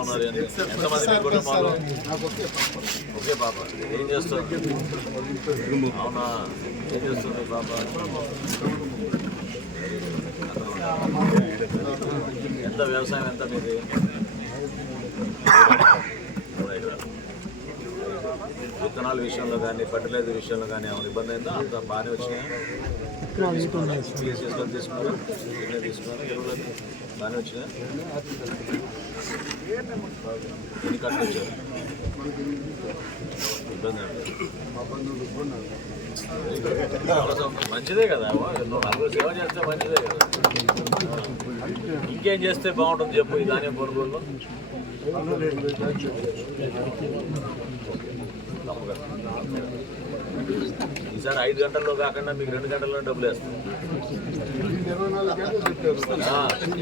ఉన్నారు అని ఎంతమంది మీ కుటుంబంలో ఒకే పాప. ఏం చేస్తుంది అవునా? ఏం చేస్తుంది పాప? ఎంత వ్యవసాయం ఎంత మీది? విత్తనాల విషయంలో కానీ ఫర్టిలైజర్ విషయంలో కానీ ఏమైనా ఇబ్బంది అయిందా? అంత బాగానే వచ్చినాయా? పిఎస్ఎస్లో తీసుకున్నారు? ఎరువులని బాగానే వచ్చినాయా ఎన్ని వచ్చారు ఇబ్బంది మంచిదే కదా నువ్వు నలుగురు సేవ చేస్తే మంచిదే కదా. ఇంకేం చేస్తే బాగుంటుంది చెప్పు దాని ధాన్యం ఈసారి ఐదు గంటల్లో కాకుండా మీకు రెండు గంటల్లో డబ్బులు వేస్తాం.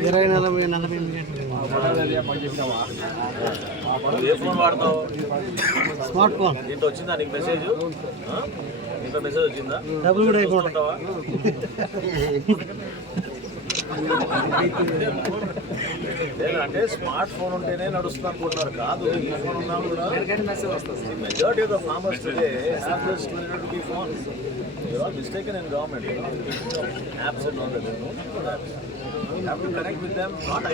ఇరవై నలభై నలభై ఏ ఫోన్ వాడతావు స్మార్ట్ ఫోన్. దీంట్లో వచ్చిందా నీకు మెసేజ్? దీంట్లో మెసేజ్ వచ్చిందా? డబ్బులు కూడా అయిపోతాయి. లేదు అంటే స్మార్ట్ ఫోన్ ఉంటేనే నడుస్తుంది అనుకుంటున్నారు కాదు ఈ ఫోన్ ఉన్నా కూడా. Majority of the farmers today have this to phone you are mistaken in government apps and all that have to connect with them not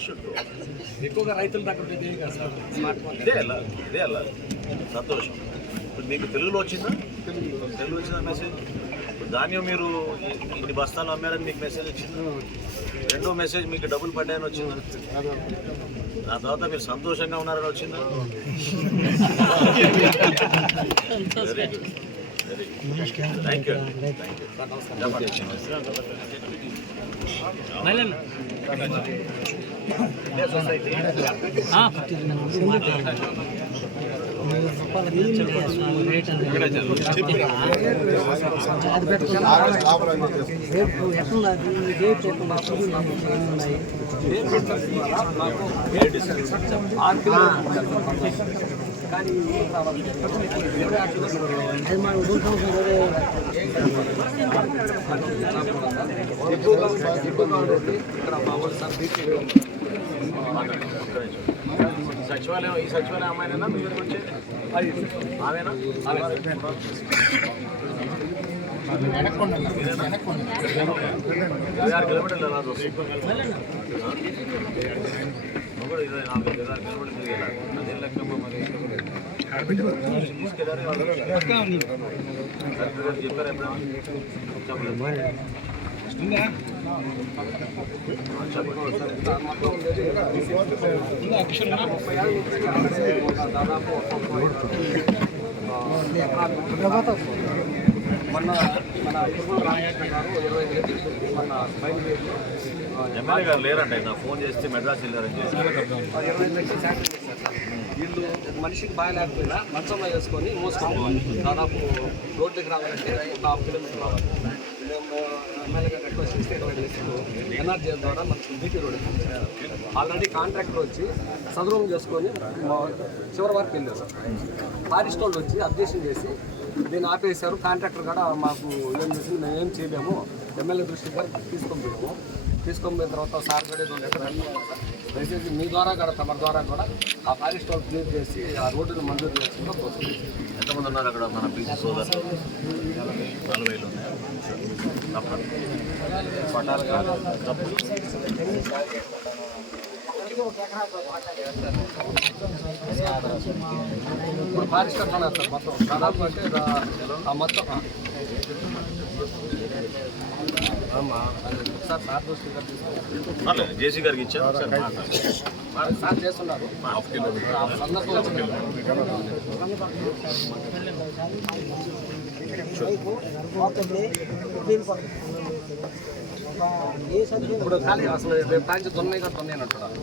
should ఎక్కువగా రైతుల దగ్గర ఇదే ఫోన్ ఇదే అలా సంతోషం. ఇప్పుడు మీకు తెలుగులో వచ్చిందా? తెలుగు వచ్చిందా మెసేజ్ ధాన్యం మీరు ఇన్ని బస్తాలు అమ్మారని మీకు మెసేజ్ వచ్చింది. రెండో మెసేజ్ మీకు డబ్బులు పడ్డాయని వచ్చిందా? ఆ తర్వాత మీరు సంతోషంగా ఉన్నారని వచ్చిందా? Very good very good thank you thank అది పెట్టుకున్నా రేపు ఎట్లున్నది రేట్ ఎట్లున్నది ఉన్నాయి అది మనం చూసాం అదే సచివాలయం ఈ సచివాలయం అమ్మాయినా మీ దగ్గరకు వచ్చేది ఆమెనా ఇరవై ఆరు కిలోమీటర్లు వెళ్ళాలి వస్తుంది నువ్వు కూడా ఇరవై నాలుగు ఇరవై ఆరు కిలోమీటర్లు తిరిగి వెళ్ళాలి అదే లెక్కమ్మ మరి తీసుకెళ్ళారు. చెప్పారు ఎప్పుడైనా? చెప్పలేదు మొన్న మన తిరుమల రామకృష్ణ గారు ఇరవై ఐదు మన బయలుదేరి ఎమ్మెల్యే గారు లేరండి ఫోన్ చేస్తే మెడ్రాస్ వెళ్ళారని చెప్పి. ఇరవై ఐదు లక్షలు శాంక్షన్ వీళ్ళు మనిషికి బాగా లేకపోయినా మంచంలో వేసుకొని మోసుకోవాలి దాదాపు రోడ్డుకి రావాలంటే ఒక హాఫ్ కిలోమీటర్ రావాలి. మేము ఎమ్మెల్యే రిక్వెస్ట్ చేస్తే ఇరవై లక్షలు ఎన్ఆర్జీఎస్ ద్వారా మనకు బీటీ రోడ్ ఆల్రెడీ కాంట్రాక్టర్ వచ్చి సదరూపం చేసుకొని చివరి వరకు వెళ్ళారు ఫారెస్ట్ వాళ్ళు వచ్చి అబ్జెక్షన్ చేసి దీన్ని ఆపేశారు. కాంట్రాక్టర్ కూడా మాకు ఏం చేసింది మేము ఏం చేయలేము. ఎమ్మెల్యే దృష్టిగా తీసుకొని పోయాము. తీసుకొని పోయిన తర్వాత సార్ కూడా రెండు ఎకరాలు దయచేసి మీ ద్వారా కూడా తమ ద్వారా కూడా ఆ ఫారెస్ట్ వాళ్ళు క్లియర్ చేసి ఆ రోడ్డును మంజూరు చేసిందో కోసం ఎంతమంది ఉన్నారు అక్కడ మన పీసీ సోదరులు ఇప్పుడు ఫారెస్ట్ అట్లా సార్ మొత్తం. దాదాపు అంటే మొత్తం ఆ. ఆమా, అది ఒకసారి సార్ దృష్టికి కూడా తీసుకెళ్ళి పర్లేదు జేసీ గారికి ఇచ్చాను ఒకసారి మాట్లాడండి. వాళ్ళు సార్ చేస్తున్నారు హాఫ్ కిలోమీటర్ ఆ సందర్భం వచ్చింది ఇప్పుడు ఖాళీ అసలు రేపు తాంచి దున్నాయి కూడా దున్నాయి అంటున్నారు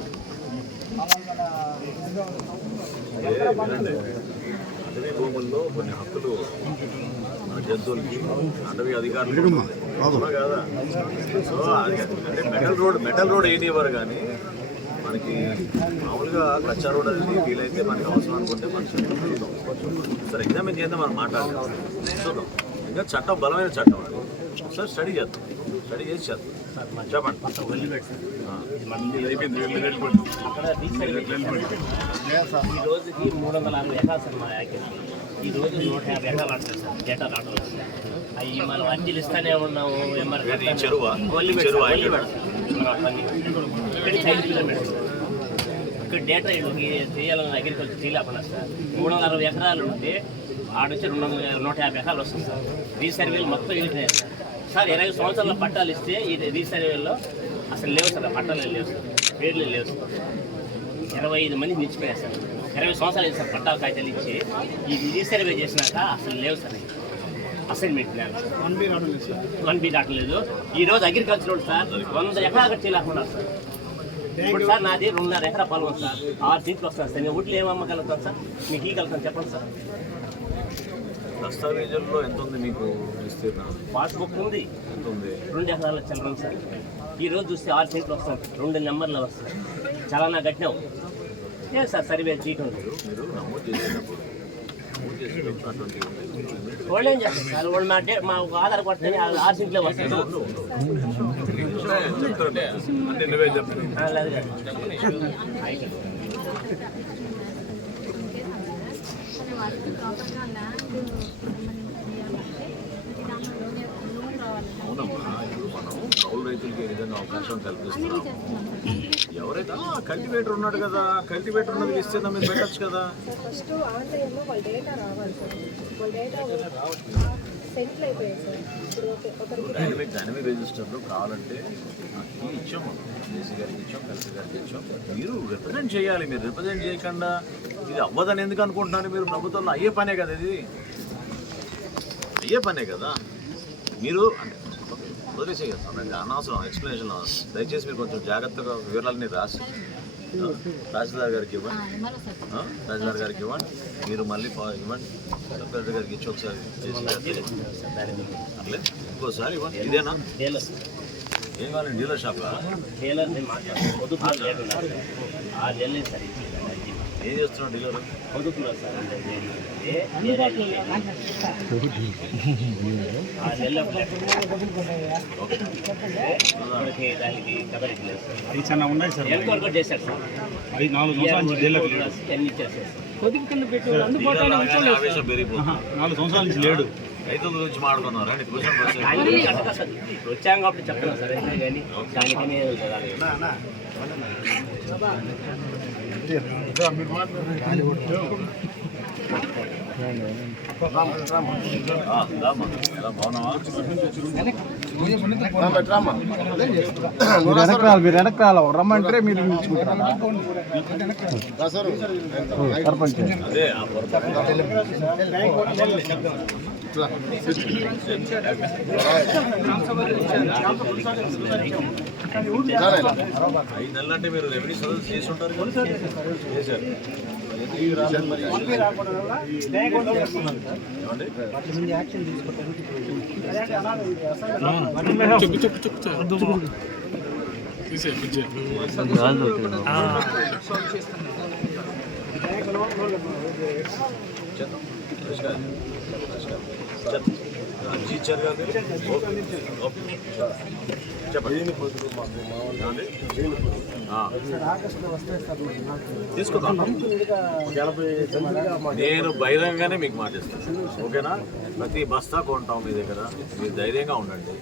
వినండి. అటవీ భూముల్లో కొన్ని హక్కులు జంతువులకి అటవీ అధికారులు కాదా. సో అది అంటే మెటల్ రోడ్ మెటల్ రోడ్ వేయనివ్వరు కానీ మనకి మామూలుగా కచ్చా రోడ్ అనేది వీలైతే మనకి అవసరం అనుకుంటే మనం చూద్దాం. సరే ఎగ్జామిన్ చేద్దాం మనం మాట్లాడదాం చూద్దాం. ఇంకా చట్టం బలమైన చట్టం సార్ స్టడీ చేద్దాం. స్టడీ చేసి చేద్దాం. చెప్పండి. ఈ రోజుకి మూడు వందల అరవై ఎకరాలు సార్ మా ఈ రోజు నూట యాభై ఎకరాలు ఆడుతుంది సార్ డేటా రావడం అవి మనం అర్జీలు ఇస్తానే ఉన్నాము ఎంఆర్ చెరువా? ఒల్లి పెడతాం. ఐదు కిలోమీటర్స్ ఇక్కడ డేటా వీళ్ళకి చేయాలని అగ్రికల్చర్ చేయలేకుండా సార్. మూడు వందల అరవై ఎకరాలు ఉంటే ఆడొచ్చి రెండు వందల నూట యాభై ఎకరాలు వస్తుంది సార్. రీసర్వేలు మొత్తం వెళ్ళినాయి సార్. సార్ ఇరవై సంవత్సరాల పట్టాలు ఇస్తే ఇది రీసర్వేలో అసలు లేవు సార్ పట్టాలు లేవు సార్. పేర్లు లేవు సార్. ఇరవై ఐదు మంది నిలిచిపోయారు సార్. ఇరవై సంవత్సరాలు అయింది సార్ పట్టాల కాగితాలు ఇచ్చి. ఇది రీసర్వే చేసినాక అసలు లేవు సార్ అసైన్మెంట్ వన్ బి దాటలేదు ఈ రోజు అగ్రికల్చర్ సార్ వంద ఎకరాలు చేయలేకున్నారు సార్. ఇప్పుడు సార్ నాది రెండున్నర ఎకరా పొలం ఉంది సార్. ఆరు సీట్లు వస్తాను సార్. నేను ఊట్లు ఏమమ్మగలుగుతాను సార్? మీకు ఇవ్వగలుగుతాను చెప్పండి సార్. దస్తావేజుల్లో ఎంత ఉంది మీకు విస్తీర్ణం? పాస్బుక్ ఉంది. ఎంత ఉంది? రెండు ఎకరాల చిల్లరం సార్. ఈ రోజు చూస్తే ఆరు సెంట్లు వస్తాం రెండు నెంబర్లు వస్తాయి చాలా నా కట్టినాం లేదు సార్ సర్వే చేయటం లేదు మీరు నమోదు చేసినప్పుడు వాళ్ళు ఏం చేస్తారు? సార్ వాళ్ళు మా మా ఆధార్ కొడితే ఆరు సెంట్లే వస్తాయి అంటే నువ్వే అవునమ్మా ఇప్పుడు మనం కౌలు రైతులకి ఏ విధంగా అవకాశం కల్పిస్తున్నాం? ఎవరైతే కల్టివేటర్ ఉన్నాడు కదా కల్టివేటర్ ఉన్నది విస్తీర్ణం మీద పెట్టచ్చు కదా. ఫస్ట్ అయిపోయాయి సార్. ఇప్పుడు ఒకరికి డైనమిక్ రిజిస్టర్లో కావాలంటే నాకు ఇచ్చాం జేసీ గారికి ఇచ్చాం కలెక్టర్ గారికి ఇచ్చాం. మీరు రిప్రజెంట్ చేయాలి మీరు రిప్రజెంట్ చేయకుండా ఇది అవ్వదని ఎందుకు అనుకుంటున్నారు మీరు? ప్రభుత్వంలో అయ్యే పనే కదా ఇది. అయ్యే పనే కదా. మీరు అంటే వదిలేసే కదా అనవసరం ఎక్స్ప్లెనేషన్ దయచేసి మీరు కొంచెం జాగ్రత్తగా వివరాలని రాసి తహసీల్దార్ గారికి ఇవ్వండి. తహసీల్దార్ గారికి ఇవ్వండి. మీరు మళ్ళీ ఇవ్వండి. కలెక్టర్ గారికి ఇచ్చి ఒకసారి. అట్లే ఇంకోసారి ఇవ్వండి. ఇదేనా. ఏం కావాలి? Dealer shop? టేలర్ ఏం చేస్తున్నావు డీలర్? పొదుపులో సార్. అంటే ఏంటంటే ఆరు నెలలు మనకి దానికి కదలిక లేదు సార్ అది చాలా ఉన్నాయి సార్. ఎంత వరకు చేశారు సార్. అది నాలుగు సంవత్సరాల నుంచి డీలర్ లేడు. ఎన్ని ఇచ్చారు సార్? పొదుపు కింద పెట్టి డీలర్ అనగానే ఆవేశం పెరిగిపోతుంది. నాలుగు సంవత్సరాల నుంచి లేడు. రైతుల గురించి మాట్లాడుకున్నారు వచ్చాం కాబట్టి చెప్తున్నాం సార్. కానీ దానికనే వెనక్రాలి మీరు వెనక్రాలి రమ్మంటే మీరు సర్పంచ్. ఐదు నెలలు అంటే మీరు రెవెన్యూ సర్వీస్ చేసి ఉంటారు కదా? చేశారు ఎందుకు ఇవి రాలేదు మరి? తీసుకుందాం నేను బహిరంగానే మీకు మాటిస్తాను ఓకేనా? ప్రతి బస్తా కొంటాం మీ దగ్గర. మీరు ధైర్యంగా ఉండండి.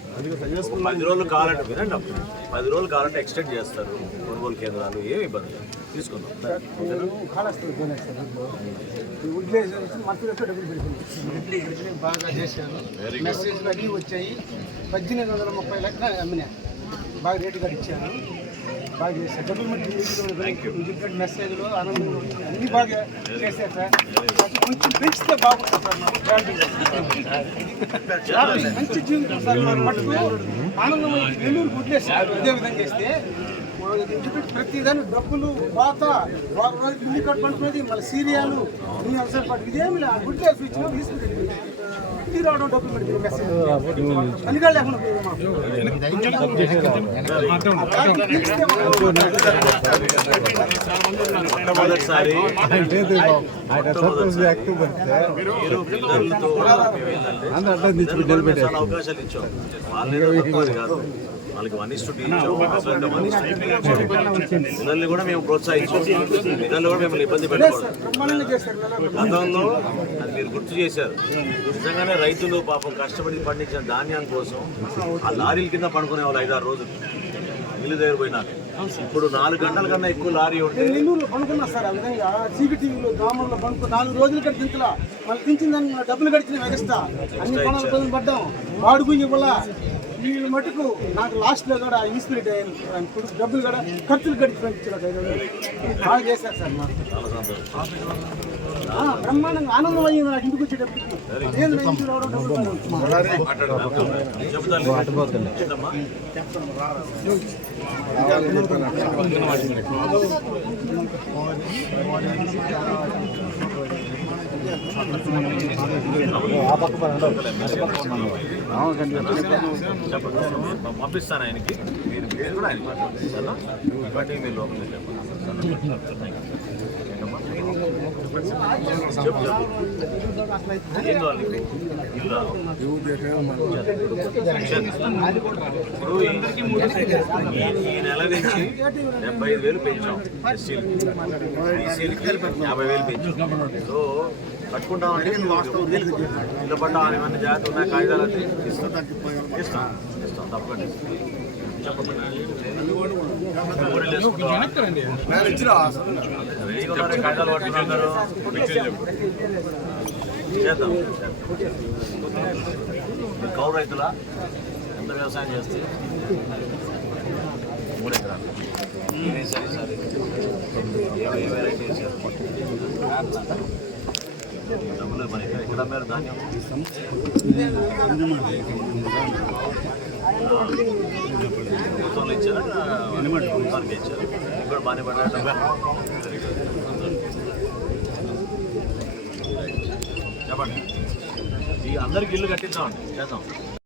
పది రోజులు కావాలంటే వినండి పది రోజులు కావాలంటే ఎక్స్టెండ్ చేస్తారు. కొనుగోలు కేంద్రాలు ఏమి ఇబ్బంది లేదు. తీసుకుందాం. బాగా చేశాను. మెసేజ్లు అన్నీ వచ్చాయి. పద్దెనిమిది వందల ముప్పై లక్షలు అమ్మినా. బాగా రేటు కూడా ఇచ్చాను. బాగా you. డెవలప్మెంట్ మెసేజ్లు ఆనందం అన్ని బాగా చేశారు సార్. కొంచెం పెంచితే బాగుంటుంది సార్. మంచి జీవితం సార్ మటుకు ఆనందం నెల్లూరు గుడ్లేసారు ఇదే విధంగా చేస్తే ఇంటిపెట్టి ప్రతి దాని డబ్బులు రోజు ఇల్లు కట్టుకుంటున్నది మళ్ళీ సీరియాలు అవసరం పట్టు ఇదేమి లేదు గుడ్లేసి ఇచ్చిన తీసుకుంటే ఇంటికి రావడం డబ్బులు మెసేజ్ పనిగా లేకుండా అవకాశాలు ఇచ్చాం. వాళ్ళు వాళ్ళకి one is two one is పిల్లల్ని కూడా మేము ప్రోత్సహించాం. పిల్లల్ని కూడా మిమ్మల్ని ఇబ్బంది పెట్టకూడదు నెలకు. గతంలో అది మీరు గుర్తు చేశారు. నిజంగానే రైతులు పాపం కష్టపడి పండించిన ధాన్యం కోసం ఆ లారీల కింద పడుకునే వాళ్ళు ఐదారు రోజులు ఇల్లు దగ్గర పోయినాక ఇప్పుడు నాలుగు గంటల కన్నా ఎక్కువ లారీ ఉంటే నెల్లూరులో పనుకున్నా సార్ ఆ విధంగా. చీకటిలో గ్రామంలో పనుకో నాలుగు రోజులు కట్టి మళ్ళీ డబ్బులు గడిచిన వ్యవస్థ. అన్ని పనులు పనులు పడ్డాం. వాడుకు ఇవ్వాల? వీళ్ళు మటుకు నాకు లాస్ట్లో కూడా ఇన్స్పిరేట్ అయ్యాను కొడుకు డబ్బులు కూడా ఖర్చులు పంపించారు. బాగా చేశారు సార్. మాకు చాలా సంతోషం. ఆ, బ్రహ్మాండంగా ఆనందం అయ్యింది నాకు ఇంటికి వచ్చేటప్పటికి. రావడం డబ్బులు పడడం. చెప్తాను ఏంటమ్మా? చెప్పండి పంపిస్తాను ఆయనకి. మీరు మీరు కూడా ఆయన పంపిస్తాను ఇప్పటి మీరు లోపల చెప్పండి. ఏంటమ్మా? చెప్పు. ఏం కావాలి ఇప్పుడు ఈ- నెల నుంచి డెబ్బై ఐదు వేలు పెంచాం. ఎస్సీలకి యాభై వేలు పెంచాం. సో కట్టుకుంటామంటే ఇల్లు పడ్డా ఏమన్నా జాగ్రత్త ఉన్నాయి కాగితాలు అయితే ఇస్తాం ఇస్తాం ఇస్తాం తప్పకుండా ఇస్తాం. చెప్పండి ఊరిలో వేసుకుంటావా? కాగితాలు పట్టుకున్నారు చేద్దాం మీరు కౌలు ఎంత వ్యవసాయం చేస్తే మూడు ఎకరాలు సరే సరే వెరైటీ డబ్బులు మరి ఎక్కడ ఎక్కడ అమ్మారు ధాన్యం ప్రభుత్వంలో ఇచ్చారా ప్రభుత్వానికి ఇచ్చారు ఇక్కడ బాగానే పడ్డారు చెప్పండి అందరికి ఇల్లు కట్టిద్దామండి. చేద్దాం.